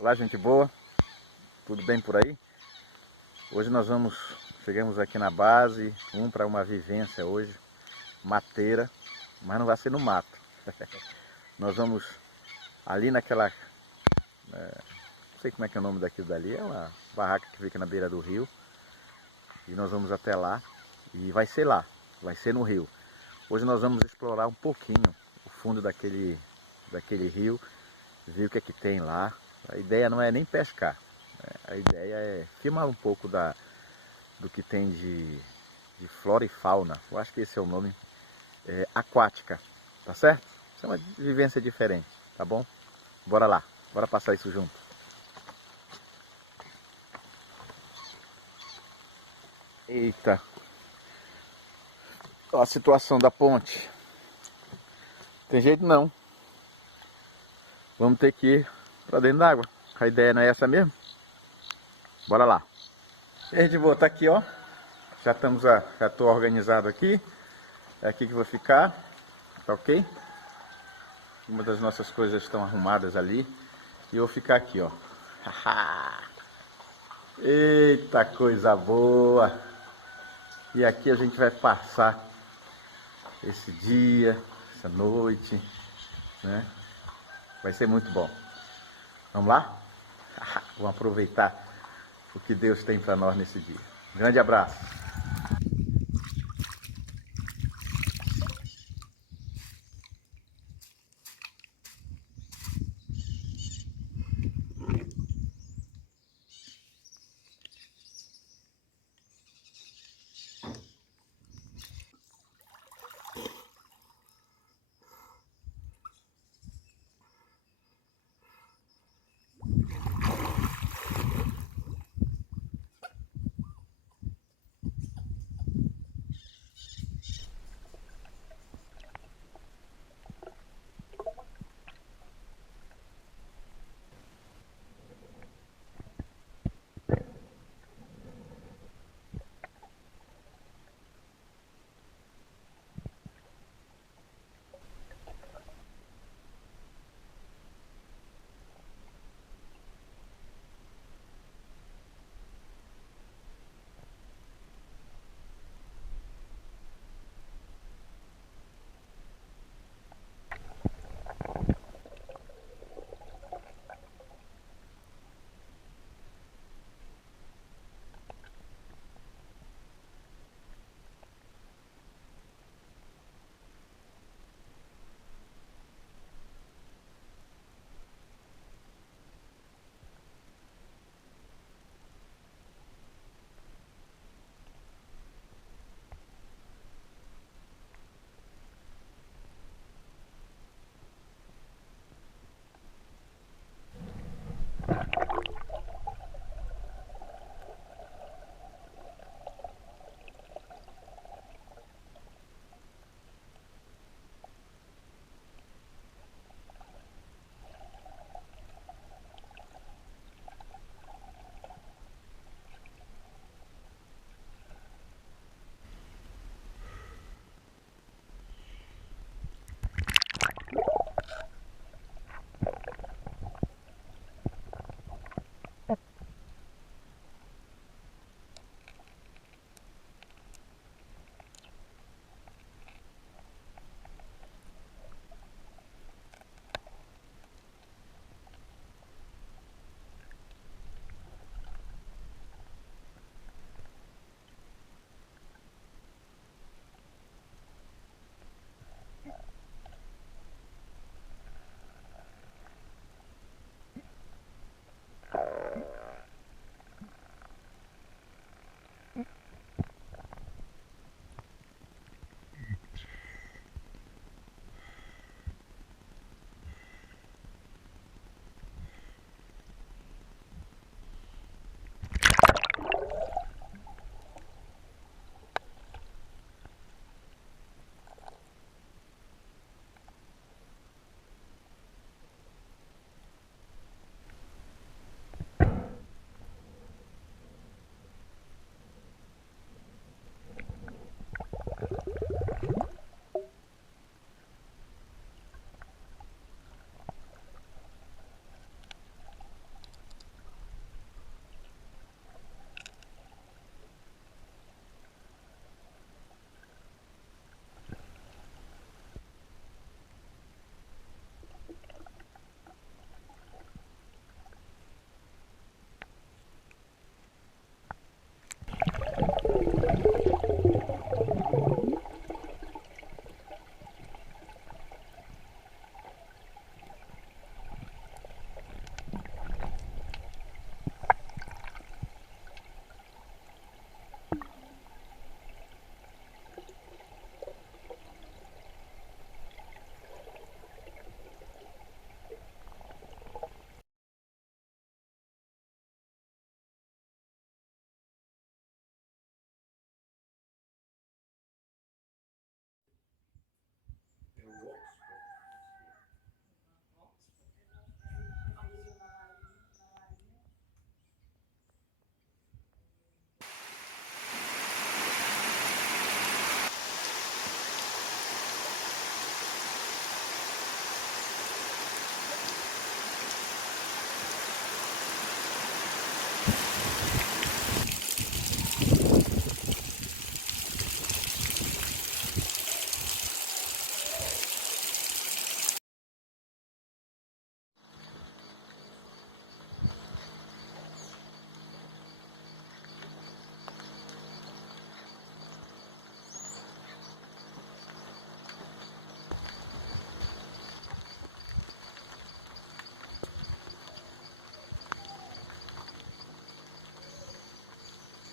Olá, gente boa, tudo bem por aí? Hoje chegamos aqui na base, para uma vivência hoje, mateira, mas não vai ser no mato. Nós vamos ali naquela, não sei como é que é o nome daquilo dali, é uma barraca que fica na beira do rio. E nós vamos até lá, e vai ser lá, vai ser no rio. Hoje nós vamos explorar um pouquinho o fundo daquele rio, ver o que é que tem lá. A ideia não é nem pescar, a ideia é filmar um pouco do que tem de flora e fauna. Eu acho que esse é o nome, aquática, tá certo? Isso é uma vivência diferente, tá bom? Bora lá, bora passar isso junto. Eita, ó a situação da ponte. Tem jeito não. Vamos ter que ir para dentro d'água. A ideia não é essa mesmo? Bora lá. E aí, de boa, tá aqui, ó. Já tô organizado aqui. É aqui que eu vou ficar, tá ok? Uma das nossas coisas estão arrumadas ali. E eu vou ficar aqui, ó. Eita, coisa boa! E aqui a gente vai passar esse dia, essa noite, né? Vai ser muito bom. Vamos lá? Vamos aproveitar o que Deus tem para nós nesse dia. Grande abraço!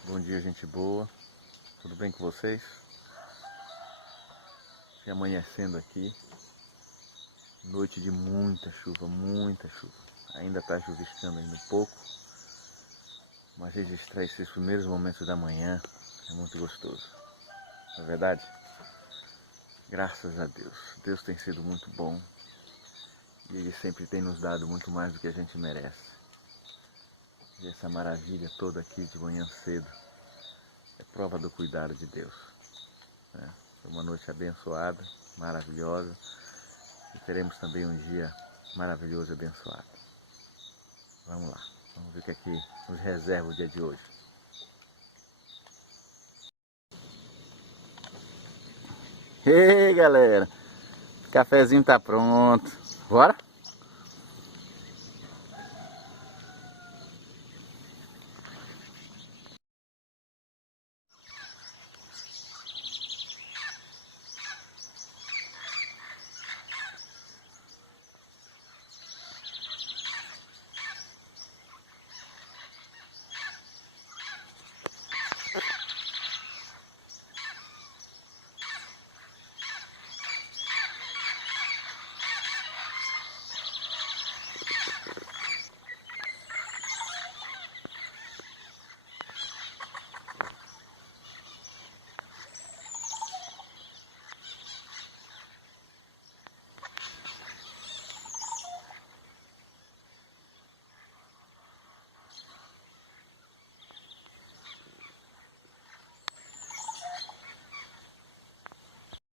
Bom dia, gente boa. Tudo bem com vocês? E amanhecendo aqui. Noite de muita chuva, muita chuva. Ainda está chuviscando ainda um pouco. Mas registrar esses primeiros momentos da manhã é muito gostoso. Não é verdade? Graças a Deus. Deus tem sido muito bom. E Ele sempre tem nos dado muito mais do que a gente merece. E essa maravilha toda aqui de manhã cedo é prova do cuidado de Deus. Né? Foi uma noite abençoada, maravilhosa. E teremos também um dia maravilhoso e abençoado. Vamos lá, vamos ver o que é que nos reserva o dia de hoje. Ei, galera, o cafezinho tá pronto. Bora?